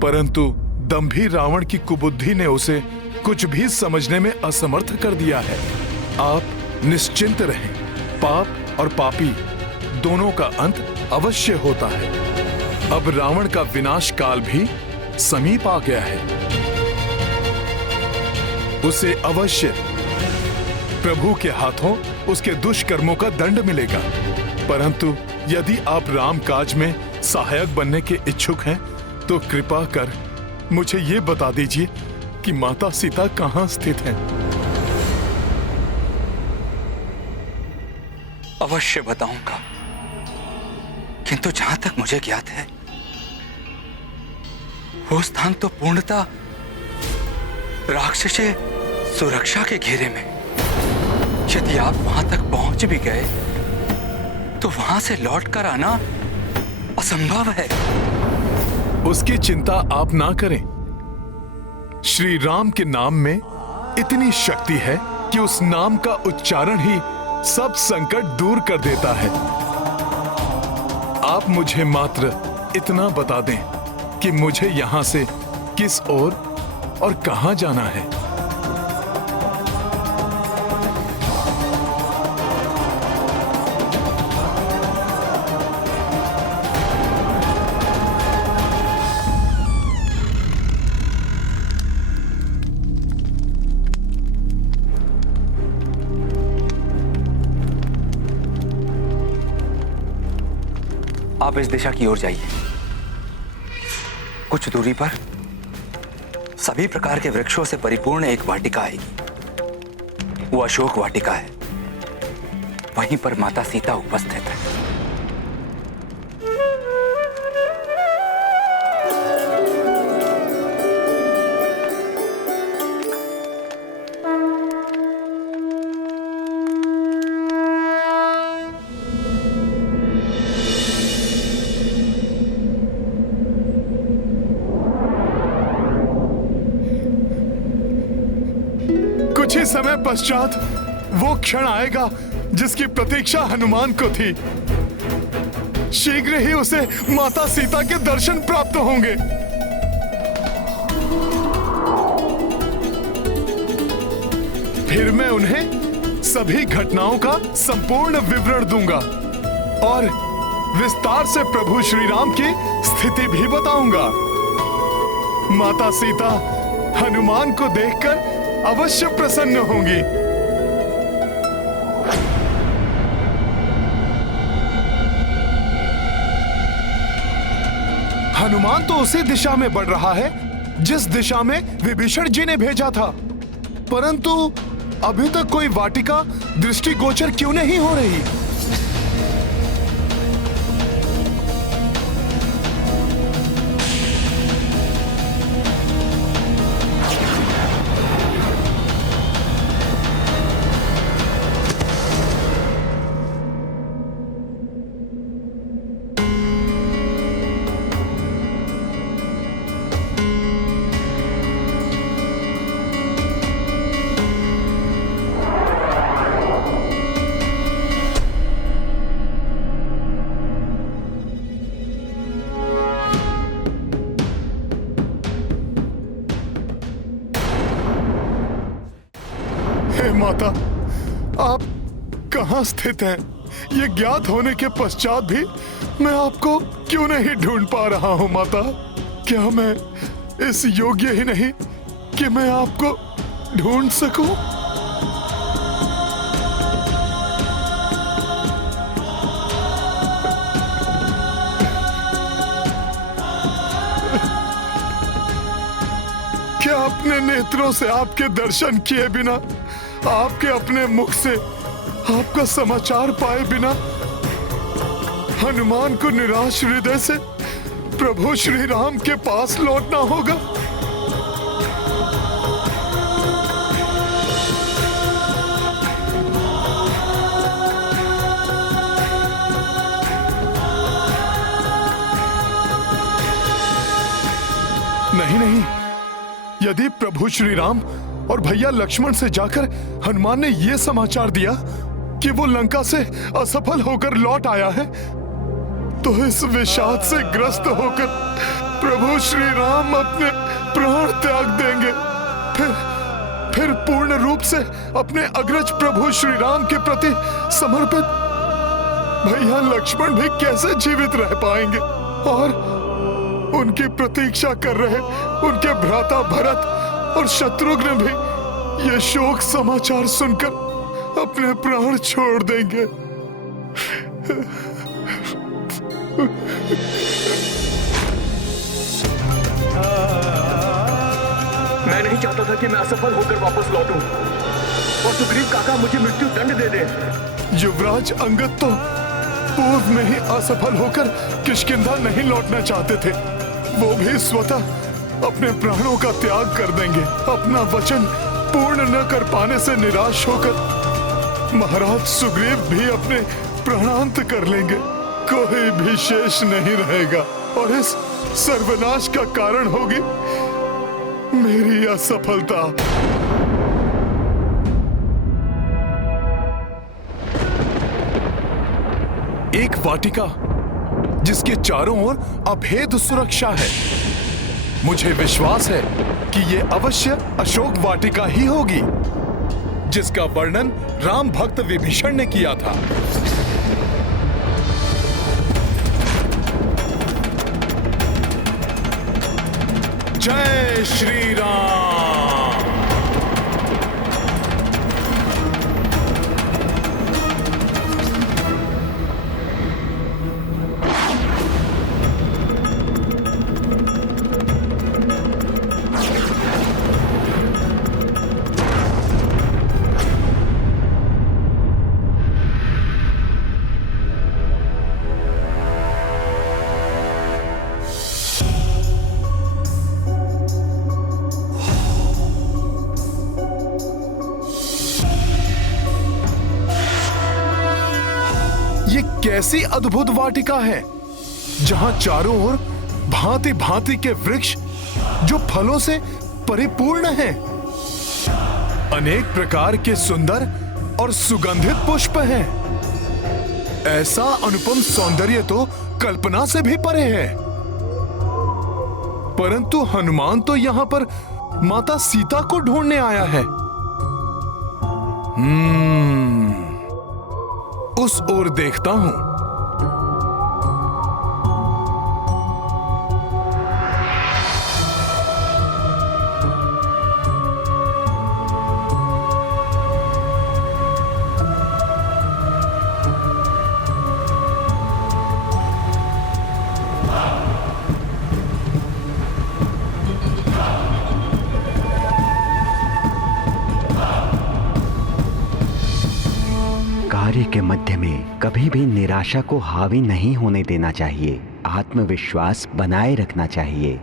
परंतु दंभी रावण की कुबुद्धि ने उसे कुछ भी समझने में असमर्थ कर दिया है। आप निश्चिंत रहें, पाप और पापी दोनों का अंत अवश्य होता है। अब रावण का विनाश काल भी समीप आ गया है। उसे अवश्य प्रभु के हाथों उसके दुष्कर्मों का दंड मिलेगा। परंतु यदि आप राम काज में सहायक बनने के इच्छुक हैं, तो कृपा कर मुझे ये बता दीजिए कि माता सीता कहाँ स्थित हैं? अवश्य बताऊंगा, किंतु जहां तक मुझे ज्ञात है वो स्थान तो पूर्णतः राक्षसी सुरक्षा के घेरे में। यदि आप वहां तक पहुंच भी गए तो वहां से लौटकर आना असंभव है। उसकी चिंता आप ना करें। श्री राम के नाम में इतनी शक्ति है कि उस नाम का उच्चारण ही सब संकट दूर कर देता है। आप मुझे मात्र इतना बता दें कि मुझे यहां से किस ओर और कहां जाना है। आप इस दिशा की ओर जाइए। कुछ दूरी पर सभी प्रकार के वृक्षों से परिपूर्ण एक वाटिका आएगी। वो अशोक वाटिका है। वहीं पर माता सीता उपस्थित है। कुछ ही समय पश्चात वो क्षण आएगा जिसकी प्रतीक्षा हनुमान को थी। शीघ्र ही उसे माता सीता के दर्शन प्राप्त होंगे। फिर मैं उन्हें सभी घटनाओं का संपूर्ण विवरण दूंगा और विस्तार से प्रभु श्री राम की स्थिति भी बताऊंगा। माता सीता हनुमान को देखकर अवश्य प्रसन्न होंगी। हनुमान तो उसी दिशा में बढ़ रहा है जिस दिशा में विभीषण जी ने भेजा था, परंतु अभी तक कोई वाटिका दृष्टिगोचर क्यों नहीं हो रही? हे माता, आप कहाँ स्थित हैं? ये ज्ञात होने के पश्चात भी मैं आपको क्यों नहीं ढूंढ पा रहा हूँ माता? क्या मैं इस योग्य ही नहीं कि मैं आपको ढूंढ सकूं? क्या अपने नेत्रों से आपके दर्शन किए बिना, आपके अपने मुख से आपका समाचार पाए बिना हनुमान को निराश हृदय से प्रभु श्री राम के पास लौटना होगा? नहीं नहीं, यदि प्रभु श्री राम और भैया लक्ष्मण से जाकर हनुमान ने यह समाचार दिया कि वो लंका से असफल होकर लौट आया है, तो इस विषाद से ग्रस्त होकर प्रभु श्री राम अपने प्राण त्याग देंगे, फिर पूर्ण रूप से अपने अग्रज प्रभु श्री राम के प्रति समर्पित भैया लक्ष्मण भी कैसे जीवित रह पाएंगे? और उनकी प्रतीक्षा कर रहे उनके भ्राता भरत और शत्रुघ्न भी ये शोक समाचार सुनकर अपने प्राण छोड़ देंगे। मैं नहीं चाहता था कि मैं असफल होकर वापस लौटूं और सुग्रीव काका मुझे मृत्यु दंड दे दे। युवराज अंगद तो पूर्व में ही असफल होकर किष्किंधा नहीं लौटना चाहते थे। वो भी स्वतः अपने प्राणों का त्याग कर देंगे। अपना वचन पूर्ण न कर पाने से निराश होकर महाराज सुग्रीव भी अपने प्राणांत कर लेंगे। कोई भी शेष नहीं रहेगा और इस सर्वनाश का कारण होगी मेरी असफलता। एक वाटिका जिसके चारों ओर अभेद सुरक्षा है। मुझे विश्वास है कि यह अवश्य अशोक वाटिका ही होगी जिसका वर्णन राम भक्त विभीषण ने किया था। जय श्री राम। ये कैसी अद्भुत वाटिका है जहां चारों ओर भांति भांति के वृक्ष जो फलों से परिपूर्ण हैं। अनेक प्रकार के सुंदर और सुगंधित पुष्प हैं। ऐसा अनुपम सौंदर्य तो कल्पना से भी परे है। परंतु हनुमान तो यहां पर माता सीता को ढूंढने आया है। उस ओर देखता हूं। कार्य के मध्य में कभी भी निराशा को हावी नहीं होने देना चाहिए। आत्मविश्वास बनाए रखना चाहिए।